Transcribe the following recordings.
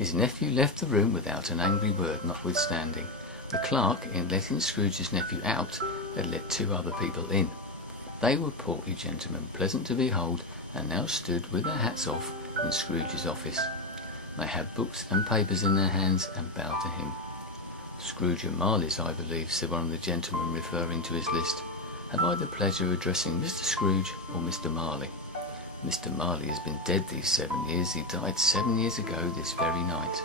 His nephew left the room without an angry word notwithstanding. The clerk, in letting Scrooge's nephew out, had let 2 other people in. They were portly gentlemen, pleasant to behold, and now stood with their hats off in Scrooge's office. They had books and papers in their hands and bowed to him. "Scrooge and Marley's, I believe," said one of the gentlemen, referring to his list. "Have I the pleasure of addressing Mr. Scrooge or Mr. Marley?" "Mr. Marley has been dead these 7 years. He died 7 years ago this very night."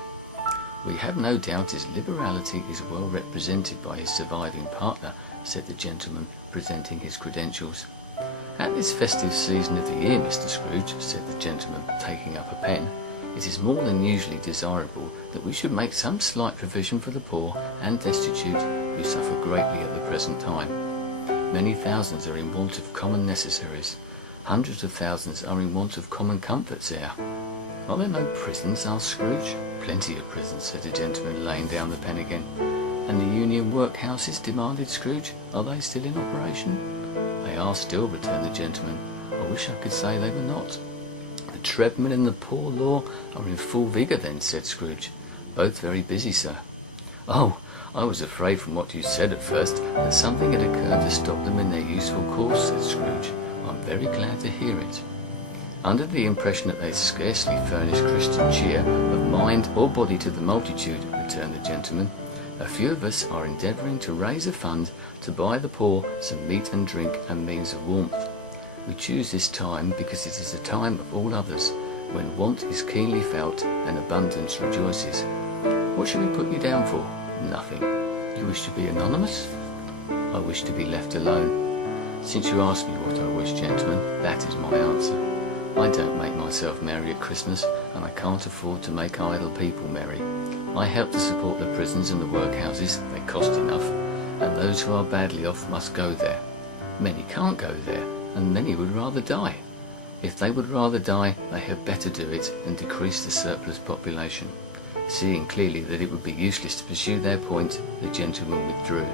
"We have no doubt his liberality is well represented by his surviving partner," said the gentleman, presenting his credentials. "At this festive season of the year, Mr. Scrooge," said the gentleman, taking up a pen, "it is more than usually desirable that we should make some slight provision for the poor and destitute who suffer greatly at the present time. Many thousands are in want of common necessaries. Hundreds of thousands are in want of common comforts here." "Are there no prisons?" asked Scrooge. "Plenty of prisons," said the gentleman, laying down the pen again. "And the Union workhouses?" demanded Scrooge. "Are they still in operation?" "They are still," returned the gentleman. "I wish I could say they were not." "The Treadmill and the Poor Law are in full vigour then?" said Scrooge. "Both very busy, sir." "Oh, I was afraid from what you said at first that something had occurred to stop them in their useful course," said Scrooge. "I'm very glad to hear it." "Under the impression that they scarcely furnish Christian cheer of mind or body to the multitude," returned the gentleman, "a few of us are endeavouring to raise a fund to buy the poor some meat and drink and means of warmth. We choose this time because it is a time of all others, when want is keenly felt and abundance rejoices. What shall we put you down for?" "Nothing." "You wish to be anonymous?" "I wish to be left alone." "Since you ask me what I wish, gentlemen, that is my answer. I don't make myself merry at Christmas, and I can't afford to make idle people merry. I help to support the prisons and the workhouses. They cost enough, and those who are badly off must go there. Many can't go there, and many would rather die. If they would rather die, they had better do it and decrease the surplus population." Seeing clearly that it would be useless to pursue their point, the gentleman withdrew.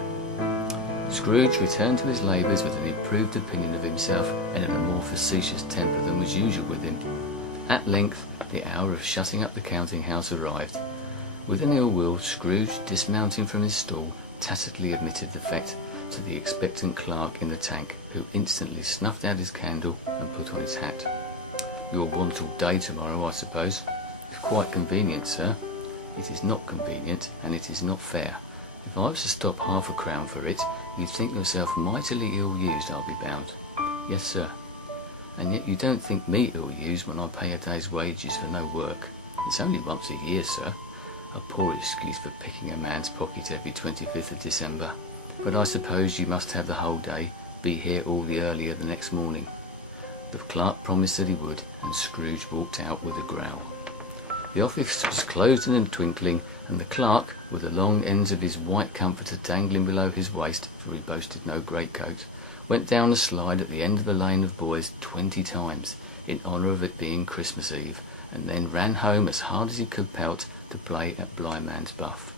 Scrooge returned to his labours with an improved opinion of himself and in a more facetious temper than was usual with him. At length the hour of shutting up the counting-house arrived. With an ill will, Scrooge, dismounting from his stall, tacitly admitted the fact to the expectant clerk in the tank, who instantly snuffed out his candle and put on his hat. "You'll want all day tomorrow, I suppose?" "It's quite convenient, sir." "It is not convenient, and it is not fair. If I was to stop half a crown for it, you'd think yourself mightily ill-used, I'll be bound." "Yes, sir." "And yet you don't think me ill-used when I pay a day's wages for no work. It's only once a year, sir. A poor excuse for picking a man's pocket every 25th of December. But I suppose you must have the whole day, be here all the earlier the next morning." The clerk promised that he would, and Scrooge walked out with a growl. The office was closed in a twinkling, and the clerk, with the long ends of his white comforter dangling below his waist, for he boasted no greatcoat, went down a slide at the end of the lane of boys 20 times, in honour of it being Christmas Eve, and then ran home as hard as he could pelt to play at blindman's buff.